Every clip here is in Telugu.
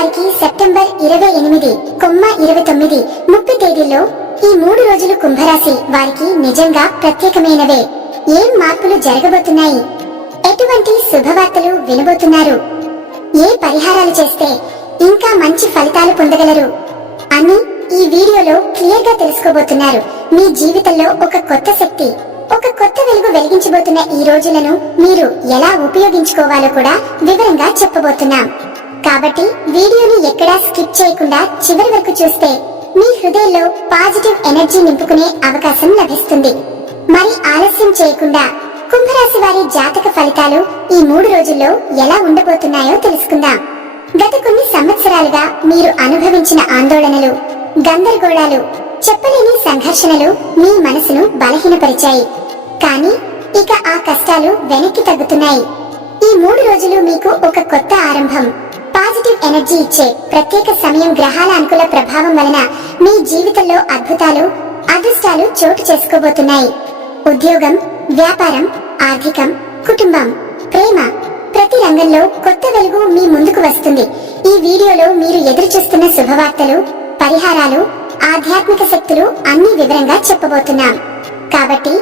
వారికి సెప్టెంబర్ ఇరవై ఎనిమిది కొమ్మ ఇరవై తొమ్మిది ముప్పై తేదీల్లో ఈ మూడు రోజులు కుంభరాశి వారికి నిజంగా ప్రత్యేకమైనవే. ఏం మార్పులు జరగబోతున్నాయి? ఎటువంటి శుభవార్తలు వినబోతున్నారు? ఏ పరిహారాలు చేస్తే ఇంకా మంచి ఫలితాలు పొందగలరు? అని ఈ వీడియోలో క్లియర్గా తెలుసుకోబోతున్నారు. మీ జీవితంలో ఒక కొత్త శక్తి ఒక కొత్త వెలుగు వెలిగించబోతున్న ఈ రోజులను మీరు ఎలా ఉపయోగించుకోవాలో కూడా వివరంగా చెప్పబోతున్నాం. కాబట్టి వీడియోని ఎక్కడా స్కిప్ చేయకుండా చివరి వరకు చూస్తే మీ హృదయంలో పాజిటివ్ ఎనర్జీ నింపుకునే అవకాశం లభిస్తుంది. మరి ఆలస్యం చేయకుండా కుంభరాశి వారి జాతక ఫలితాలు ఈ మూడు రోజుల్లో ఎలా ఉండబోతున్నాయో తెలుసుకుందాం. గత కొన్ని సంవత్సరాలుగా మీరు అనుభవించిన ఆందోళనలు గందరగోళాలు చెప్పలేని సంఘర్షణలు మీ మనసును బలహీనపరిచాయి. కానీ ఇక ఆ కష్టాలు వెనక్కి తగ్గుతున్నాయి. ఈ మూడు రోజులు మీకు ఒక కొత్త ఆరంభం. పాజిటివ్ ఎనర్జీ ఇచ్చే ప్రత్యేక సమయం గ్రహాల అనుకూల ప్రభావం వలన మీ జీవితంలో అద్భుతాలు అదృష్టాలు చోటు చేసుకోబోతున్నాయి. ఉద్యోగం వ్యాపారం ఆర్థికం కుటుంబం ప్రేమ ప్రతి రంగంలో కొత్త వెలుగు మీ ముందుకు వస్తుంది. ఈ వీడియోలో మీరు ఎదురు చూస్తున్న శుభవార్తలు పరిహారాలు ఆధ్యాత్మిక శక్తులు అన్ని వివరంగా చెప్పబోతున్నాం. కాబట్టి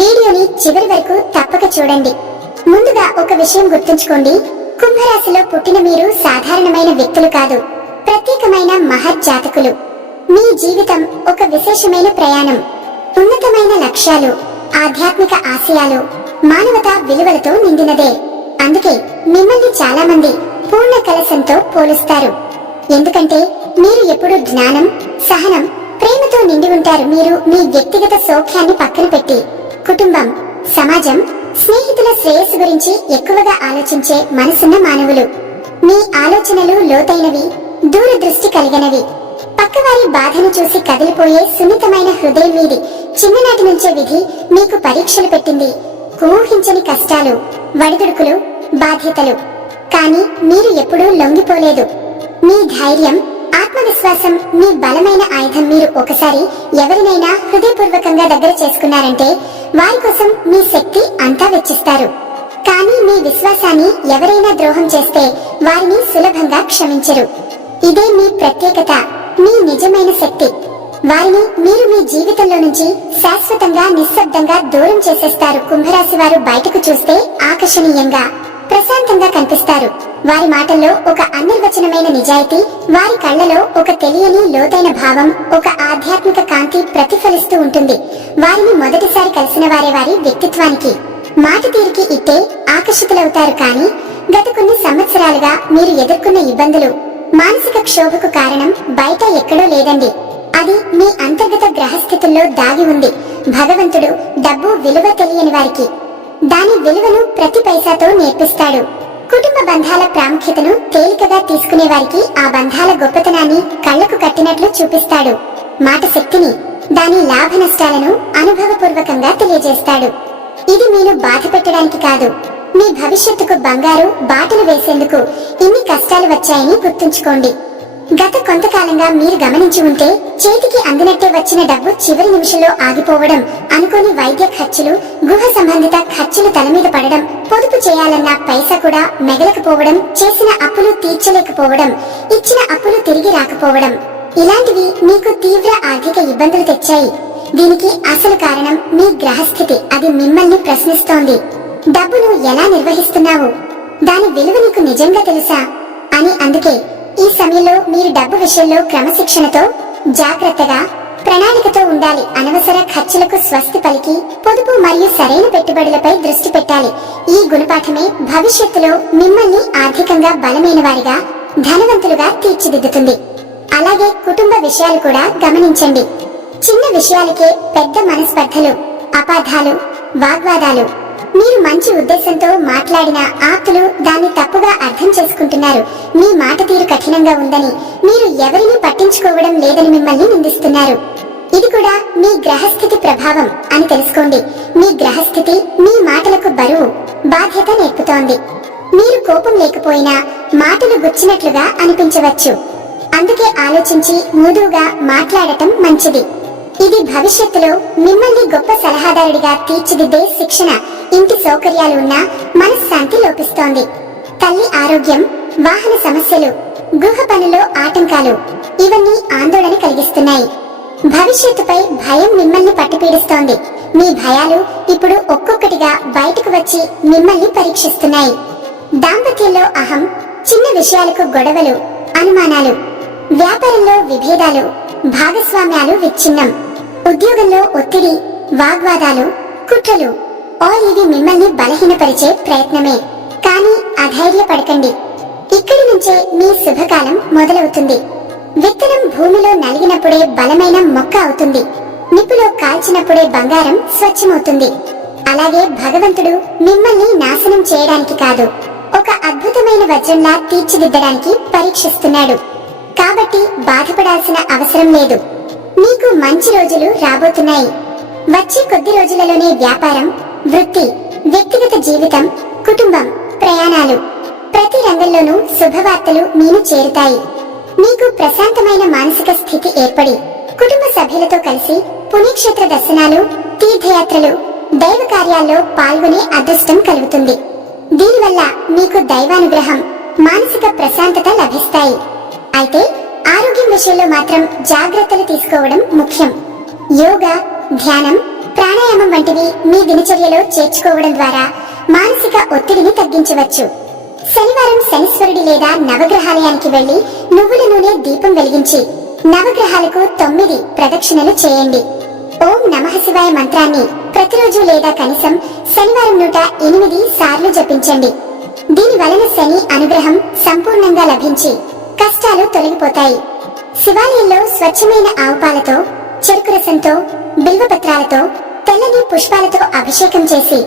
వీడియోని చివరి వరకు తప్పక చూడండి. ముందుగా ఒక విషయం గుర్తుంచుకోండి. కుంభరాశిలో పుట్టిన మీరు సాధారణమైన వ్యక్తులు కాదు ప్రత్యేకమైన మహజ్జాతకులు. మీ జీవితం ఒక విశేషమైన ప్రయాణం. ఉన్నతమైన లక్ష్యాలు ఆధ్యాత్మిక ఆశయాలు మానవతా విలువలతో నిండినదే. అందుకే మిమ్మల్ని చాలా మంది పూర్ణ కలశంతో పోలుస్తారు. ఎందుకంటే మీరు ఎప్పుడు జ్ఞానం సహనం ప్రేమతో నిండి ఉంటారు మీరు మీ వ్యక్తిగత సౌఖ్యాన్ని పక్కన పెట్టి. కుటుంబం సమాజం స్నేహితుల శ్రేయస్సు గురించి ఎక్కువగా ఆలోచించే మనసున్న మానవులు. మీ ఆలోచనలు లోతైనవి దూరదృష్టి కలిగినవి. పక్కవారి బాధను చూసి కదిలిపోయే సున్నితమైన హృదయం మీది చిన్ననాటి నుంచే విధి మీకు పరీక్షలు పెట్టింది. ఊహించని కష్టాలు వడిదుడుకులు బాధ్యతలు. కానీ మీరు ఎప్పుడూ లొంగిపోలేదు. మీ ధైర్యం ఆత్మవిశ్వాసం మీ బలమైన ఆయుధం మీరు ఒకసారి ఎవరినైనా హృదయపూర్వకంగా దగ్గర చేసుకున్నారంటే వారి కోసం మీ శక్తి అంతా వెచ్చిస్తారు. కానీ మీ విశ్వాసాన్ని ఎవరైనా ద్రోహం చేస్తే వారిని సులభంగా క్షమించరు. ఇదే మీ ప్రత్యేకత మీ నిజమైన శక్తి. వారిని మీరు మీ జీవితంలో నుంచి శాశ్వతంగా నిశ్శబ్దంగా దూరం చేసేస్తారు. కుంభరాశి వారు బయటకు చూస్తే ఆకర్షణీయంగా. ప్రశాంతంగా కనిపిస్తారు. వారి మాటల్లో ఒక అనిర్వచనమైన నిజాయితీ వారి కళ్ళలో ఒక తెలియని లోతైన భావం ఒక ఆధ్యాత్మిక కాంతి ప్రతిఫలిస్తూ ఉంటుంది. వారిని మొదటిసారి కలిసిన వారే వారి వ్యక్తిత్వానికి. మాట తీరికి ఇట్టే ఆకర్షితులవుతారు కానీ గత కొన్ని సంవత్సరాలుగా మీరు ఎదుర్కొన్న ఇబ్బందులు మానసిక క్షోభకు కారణం బయట ఎక్కడో లేదండి. అది మీ అంతర్గత గ్రహస్థితుల్లో దాగి ఉంది. భగవంతుడు డబ్బు విలువ తెలియని వారికి. దాని విలువను ప్రతి పైసాతో నేర్పిస్తాడు. కుటుంబ బంధాల ప్రాముఖ్యతను తేలికగా తీసుకునే వారికి ఆ బంధాల గొప్పతనాన్ని కళ్ళకు కట్టినట్లు చూపిస్తాడు. మాట శక్తిని దాని లాభ నష్టాలను అనుభవపూర్వకంగా తెలియజేస్తాడు. ఇది మీరు బాధ పెట్టడానికి కాదు. మీ భవిష్యత్తుకు బంగారు బాటలు వేసేందుకు ఇన్ని కష్టాలు వచ్చాయని గుర్తుంచుకోండి. గత కొంతకాలంగా మీరు గమనించి ఉంటే చేతికి అందినట్టే వచ్చిన డబ్బు చివరి నిమిషంలో ఆగిపోవడం అనుకోని వైద్య ఖర్చులు గృహ సంబంధిత ఖర్చులు తల మీద పడడం పొదుపు చేయాలన్న పైసా కూడా మెగలకపోవడం చేసిన అప్పులు తీర్చలేకపోవడం ఇచ్చిన అప్పులు తిరిగి రాకపోవడం. ఇలాంటివి మీకు తీవ్ర ఆర్థిక ఇబ్బందులు తెచ్చాయి. దీనికి అసలు కారణం మీ గ్రహస్థితి. అది మిమ్మల్ని ప్రశ్నిస్తోంది. డబ్బును ఎలా నిర్వహిస్తున్నావు? దాని విలువ నీకు నిజంగా తెలుసా? అని అందుకే ఈ సమయంలో మీరు డబ్బు విషయంలో క్రమశిక్షణతో జాగ్రత్తగా ప్రణాళికతో ఉండాలి. అనవసర ఖర్చులకు స్వస్తి పలికి పొదుపు మరియు సరైన పెట్టుబడులపై దృష్టి పెట్టాలి. ఈ గుణపాఠమే భవిష్యత్తులో మిమ్మల్ని ఆర్థికంగా బలమైన వారిగా ధనవంతులుగా తీర్చిదిద్దుతుంది. అలాగే కుటుంబ విషయాలు కూడా గమనించండి. చిన్న విషయాలకే పెద్ద మనస్పర్ధలు అపార్థాలు వాగ్వాదాలు మీరు మంచి ఉద్దేశంతో మాట్లాడిన ఆప్తులు దాన్ని తప్పుగా అర్థం చేసుకుంటున్నారు. మీ మాట తీరు కఠినంగా ఉందని మీరు ఎవరిని పట్టించుకోవడం లేదని మిమ్మల్ని నిందిస్తున్నారు. ఇది కూడా మీ గ్రహస్థితి ప్రభావం అని తెలుసుకోండి. మీ గ్రహస్థితి మీ మాటలకు బరువు బాధ్యత నేర్పుతోంది. మీరు కోపం లేకపోయినా మాటలు గుచ్చినట్లుగా అనిపించవచ్చు. అందుకే ఆలోచించి మృదువుగా మాట్లాడటం మంచిది. ఇది భవిష్యత్తులో మిమ్మల్ని గొప్ప సలహాదారుడిగా తీర్చిదిద్దే శిక్షణ. ఇంటి సౌకర్యాలు ఉన్నా మనశ్శాంతి లోపిస్తోంది. తల్లి ఆరోగ్యం వాహన సమస్యలు గృహ పనుల్లో ఆటంకాలు ఇవన్నీ ఆందోళన కలిగిస్తున్నాయి. భవిష్యత్తుపై భయం మిమ్మల్ని పట్టిపీడిస్తోంది. మీ భయాలు ఇప్పుడు ఒక్కొక్కటిగా బయటకు వచ్చి మిమ్మల్ని పరీక్షిస్తున్నాయి. దాంపత్యంలో అహం చిన్న విషయాలకు గొడవలు అనుమానాలు వ్యాపారంలో విభేదాలు భాగస్వామ్యాలు విచ్ఛిన్నం ఉద్యోగంలో ఒత్తిడి వాగ్వాదాలు కుట్రలు ఆల్ ఇది మిమ్మల్ని బలహీనపరిచే ప్రయత్నమే. కానీ అధైర్యపడకండి. ఇక్కడి నుంచే మీ శుభకాలం మొదలవుతుంది. విత్తనం భూమిలో నలిగినప్పుడే బలమైన మొక్క అవుతుంది. నిప్పులో కాల్చినప్పుడే బంగారం స్వచ్ఛమవుతుంది. అలాగే భగవంతుడు మిమ్మల్ని నాశనం చేయడానికి కాదు ఒక అద్భుతమైన వజ్రంలా తీర్చిదిద్దడానికి పరీక్షిస్తున్నాడు. కాబట్టి బాధపడాల్సిన అవసరం లేదు. మీకు మంచి రోజులు రాబోతున్నాయి. వచ్చే కొద్ది రోజులలోనే వ్యాపారం వృత్తి వ్యక్తిగత జీవితం కుటుంబం ప్రయాణాలు. ప్రతి రంగంలోనూ శుభవార్తలు మీను చేరుతాయి. మీకు ప్రశాంతమైన మానసిక స్థితి ఏర్పడి కుటుంబ సభ్యులతో కలిసి పుణ్యక్షేత్ర దర్శనాలు తీర్థయాత్రలు దైవ కార్యాల్లో పాల్గొనే అదృష్టం కలుగుతుంది. దీనివల్ల మీకు దైవానుగ్రహం మానసిక ప్రశాంతత లభిస్తాయి. అయితే ఆరోగ్యం విషయంలో మాత్రం జాగ్రత్తలు తీసుకోవడం ముఖ్యం. యోగా ధ్యానం ప్రాణాయామం వంటివి మీ దినచర్యలో చేర్చుకోవడం ద్వారా మానసిక ఒత్తిడిని తగ్గించవచ్చు. శనివారం శనీశ్వరుడి లేదా నవగ్రహాలయానికి వెళ్ళి నువ్వుల నూనె దీపం వెలిగించి నవగ్రహాలకు తొమ్మిది ప్రదక్షిణలు చేయండి. ఓం నమః శివాయ మంత్రాన్ని ప్రతిరోజు లేదా కనీసం శనివారం నూట ఎనిమిది సార్లు జపించండి. దీని వలన శని అనుగ్రహం సంపూర్ణంగా లభించి కష్టాలు తొలగిపోతాయి. శివాలయంలో స్వచ్ఛమైన ఆవుపాలతో చెరుకు రసంతో బిల్వపత్రాలతో తెల్లని పుష్పాలతో అభిషేకం చేసి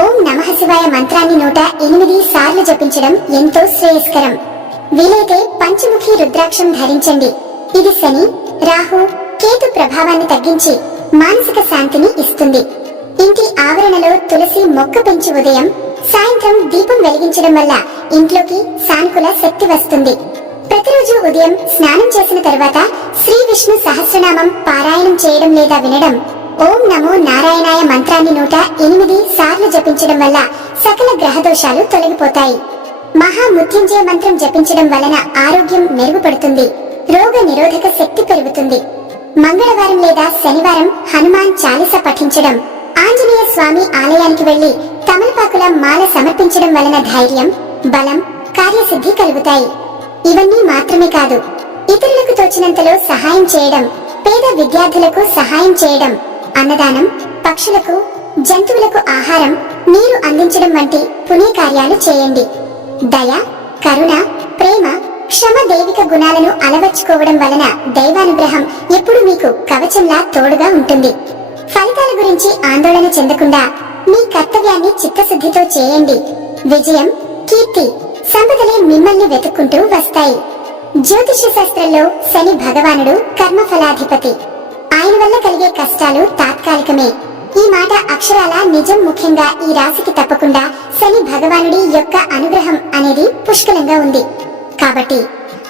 ఓం నమ శివాయ మంత్రాన్ని నూట ఎనిమిది సార్లు జపించడం ఎంతో శ్రేయస్కరం. వీలైతే పంచముఖి రుద్రాక్షం ధరించండి. ఇది శని రాహు కేతు ప్రభావాన్ని తగ్గించి మానసిక శాంతిని ఇస్తుంది. ఇంటి ఆవరణలో తులసి మొక్క పెంచి ఉదయం సాయంత్రం దీపం వెలిగించడం వల్ల ఇంట్లోకి సానుకూల శక్తి వస్తుంది. ప్రతిరోజు ఉదయం స్నానం చేసిన తర్వాత శ్రీ విష్ణు సహస్రనామం పారాయణం చేయడం లేదా వినడం ఓం నమో నారాయణాయ మంత్రాన్ని నూట ఎనిమిది సార్లు జపించడం వల్ల సకల గ్రహదోషాలు తొలగిపోతాయి. మహామృత్యుంజయ మంత్రం జపించడం వలన ఆరోగ్యం మెరుగుపడుతుంది రోగ నిరోధక శక్తి పెరుగుతుంది. మంగళవారం లేదా శనివారం హనుమాన్ చాలీస పఠించడం ఆంజనేయ స్వామి ఆలయానికి వెళ్ళి తమలపాకుల మాల సమర్పించడం వలన ధైర్యం బలం కార్యసిద్ధి కలుగుతాయి. ఇవన్నీ మాత్రమే కాదు ఇతరులకు తోచినంతలో సహాయం చేయడం పేద విద్యార్థులకు సహాయం చేయడం. అన్నదానం పక్షులకు జంతువులకు ఆహారం నీరు అందించడం వంటి పుణ్య కార్యాలు చేయండి. దయ కరుణ ప్రేమ క్షమ దైవిక గుణాలను అలవర్చుకోవడం వలన దైవానుగ్రహం ఎప్పుడు మీకు కవచంలా తోడుగా ఉంటుంది. ఫలితాల గురించి ఆందోళన చెందకుండా మీ కర్తవ్యాన్ని చిత్తశుద్ధితో చేయండి. విజయం కీర్తి సంపదలే మిమ్మల్ని వెతుక్కుంటూ వస్తాయి. జ్యోతిష శాస్త్రంలో శని భగవానుడు కర్మఫలాధిపతి. వల్ల కలిగే కష్టాలు తాత్కాలికమే. ఈ మాట అక్షరాల నిజం ముఖ్యంగా ఈ రాశికి తప్పకుండా శని భగవానుడి యొక్క అనుగ్రహం అనేది పుష్కలంగా ఉంది. కాబట్టి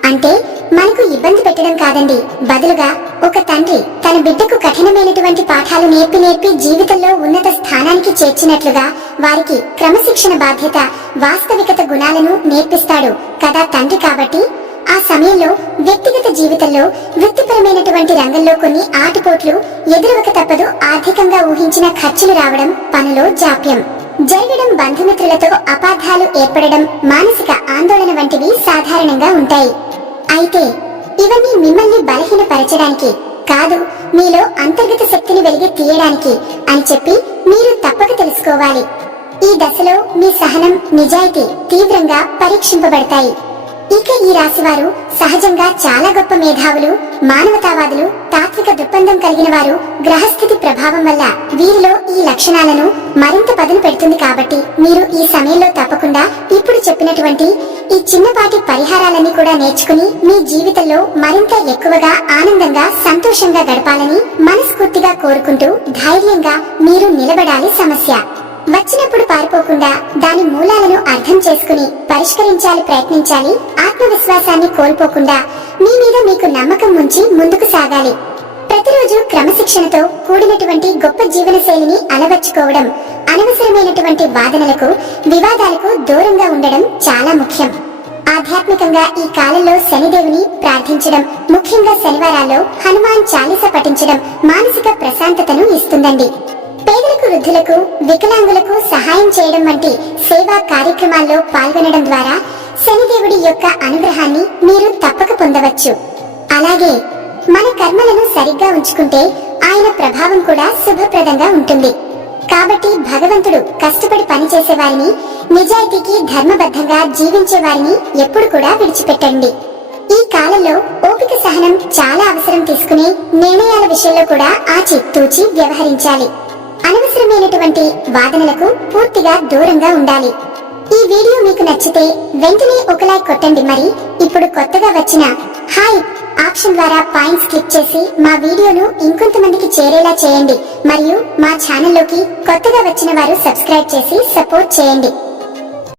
అంటే మనకు ఇబ్బంది పెట్టడం కాదండి. బదులుగా ఒక తండ్రి తన బిడ్డకు కఠినమైనటువంటి పాఠాలు నేర్పి నేర్పి జీవితంలో ఉన్నత స్థానానికి చేర్చినట్లుగా వారికి క్రమశిక్షణ బాధ్యత వాస్తవికత గుణాలను నేర్పిస్తాడు కదా తండ్రి కాబట్టి? ఆ సమయంలో వ్యక్తిగత జీవితంలో వృత్తిపరమైనటువంటి రంగంలో కొన్ని ఆటుపోట్లు ఎదురవక తప్పదు ఆర్థికంగా ఊహించిన ఖర్చులు రావడం పనిలో జాప్యం. జరగడం బంధుమిత్రులతో అపార్థాలు ఏర్పడడం మానసిక ఆందోళన వంటివి సాధారణంగా ఉంటాయి. అయితే ఇవన్నీ మిమ్మల్ని బలహీనపరచడానికి కాదు మీలో అంతర్గత శక్తిని వెలిగి తీయడానికి అని చెప్పి మీరు తప్పక తెలుసుకోవాలి. ఈ దశలో మీ సహనం నిజాయితీ తీవ్రంగా పరీక్షింపబడతాయి. ఇక ఈ రాశివారు సహజంగా చాలా గొప్ప మేధావులు మానవతావాదులు తాత్విక దృక్పథం కలిగిన వారు గ్రహస్థితి ప్రభావం వల్ల వీరిలో ఈ లక్షణాలను మరింత పదును పెడుతుంది కాబట్టి మీరు ఈ సమయంలో తప్పకుండా ఇప్పుడు చెప్పినటువంటి ఈ చిన్నపాటి పరిహారాలన్నీ కూడా నేర్చుకుని మీ జీవితంలో మరింత ఎక్కువగా ఆనందంగా సంతోషంగా గడపాలని మనస్ఫూర్తిగా కోరుకుంటూ ధైర్యంగా మీరు నిలబడాలి సమస్య. వచ్చినప్పుడు పారిపోకుండా దాని మూలాలను అర్థం చేసుకుని పరిష్కరించాలి ప్రయత్నించాలి ఆత్మవిశ్వాసాన్ని కోల్పోకుండా మీ మీద మీకు నమ్మకం ఉంచి ముందుకు సాగాలి. ప్రతిరోజు క్రమశిక్షణతో కూడినటువంటి గొప్ప జీవనశైలిని అలవర్చుకోవడం అనవసరమైనటువంటి వాదనలకు వివాదాలకు దూరంగా ఉండడం చాలా ముఖ్యం. ఆధ్యాత్మికంగా ఈ కాలంలో శనిదేవుని ప్రార్థించడం ముఖ్యంగా శనివారాల్లో హనుమాన్ చాలీస పఠించడం మానసిక ప్రశాంతతను ఇస్తుందండి. పేదలకు వృద్ధులకు వికలాంగులకు సహాయం చేయడం వంటి సేవా కార్యక్రమాల్లో పాల్గొనడం ద్వారా శనిదేవుడి యొక్క అనుగ్రహాన్ని మీరు తప్పక పొందవచ్చు. అలాగే మన కర్మలను సరిగ్గా ఉంచుకుంటే ఆయన ప్రభావం కూడా శుభప్రదంగా ఉంటుంది. కాబట్టి భగవంతుడు కష్టపడి పనిచేసే వారిని నిజాయితీకి ధర్మబద్ధంగా జీవించే వారిని ఎప్పుడు కూడా విడిచిపెట్టండి. ఈ కాలంలో ఓపిక సహనం చాలా అవసరం తీసుకుని నిర్ణయాల విషయంలో కూడా ఆచి తూచి వ్యవహరించాలి. అనవసరమైనటువంటి వాదనలకు పూర్తిగా దూరంగా ఉండాలి. ఈ వీడియో మీకు నచ్చితే వెంటనే ఒక లైక్ కొట్టండి మరి. ఇప్పుడు కొత్తగా వచ్చిన హాయ్ ఆప్షన్ ద్వారా పాయింట్స్ క్లిక్ చేసి మా వీడియోను ఇంకొంతమందికి చేరేలా చేయండి. మరియు మా ఛానల్లోకి కొత్తగా వచ్చిన వారు సబ్స్క్రైబ్ చేసి సపోర్ట్ చేయండి.